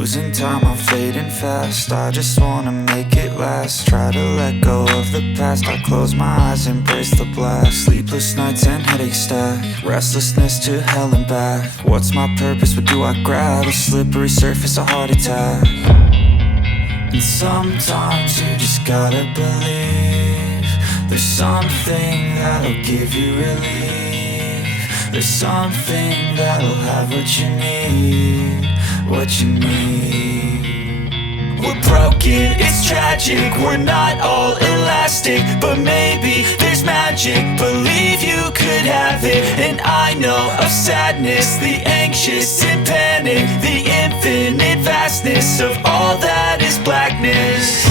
Losing time, I'm fading fast. I just wanna make it last. Try to let go of the past. I close my eyes, embrace the blast. Sleepless nights and headache stack. Restlessness to hell and back. What's my purpose? What do I grab? A slippery surface, a heart attack. And sometimes you just gotta believe there's something that'll give you relief. There's something that'll have what you need, what you need. We're broken, it's tragic, we're not all elastic, but maybe there's magic. Believe you could have it, and I know of sadness, the anxious and panic, the infinite vastness of all that is blackness.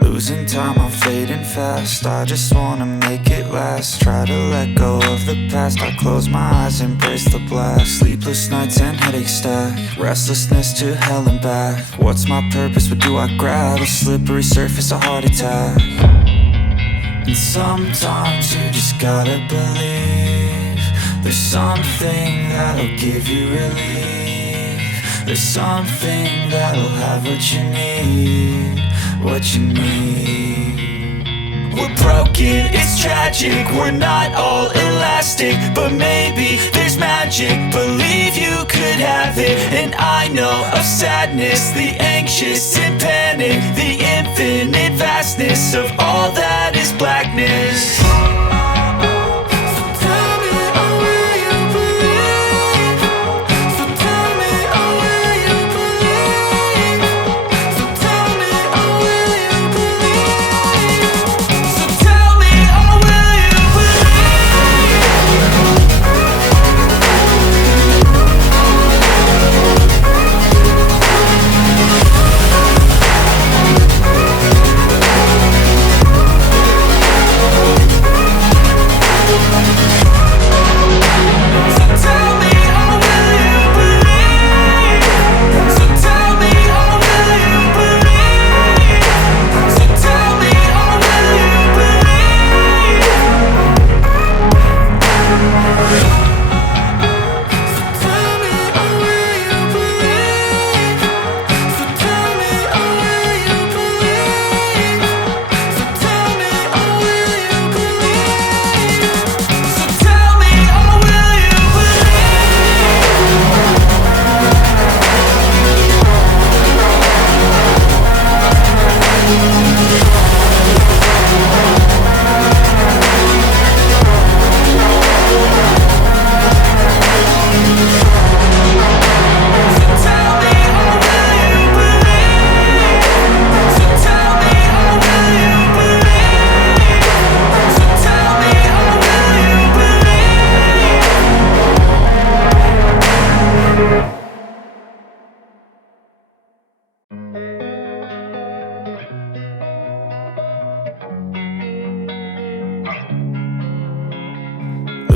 Losing time, I'm fading fast. I just wanna make it last. Try to let go of the past. I close my eyes, embrace the blast. Sleepless nights and headache stack. Restlessness to hell and back. What's my purpose? What do I grab? A slippery surface, a heart attack. And sometimes you just gotta believe there's something that'll give you relief. There's something that'll have what you need, what you need. We're broken, it's tragic, we're not all elastic, but maybe there's magic. Believe you could have it, and I know of sadness, the anxious and panic, the infinite vastness of all that is blackness.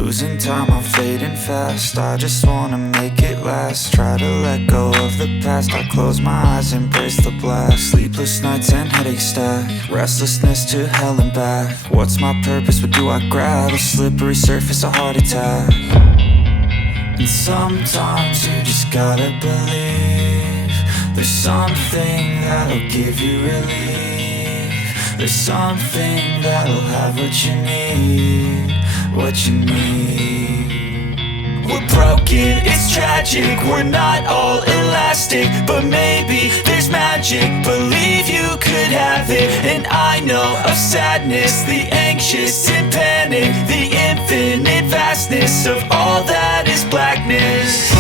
Losing time, I'm fading fast. I just wanna make it last. Try to let go of the past. I close my eyes, embrace the blast. Sleepless nights and headaches stack. Restlessness to hell and back. What's my purpose? What do I grab? A slippery surface, a heart attack. And sometimes you just gotta believe there's something that'll give you relief. There's something that'll have what you need, what you need. We're broken, it's tragic, we're not all elastic, but maybe there's magic, believe you could have it. And I know of sadness, the anxious and panic, the infinite vastness of all that is blackness.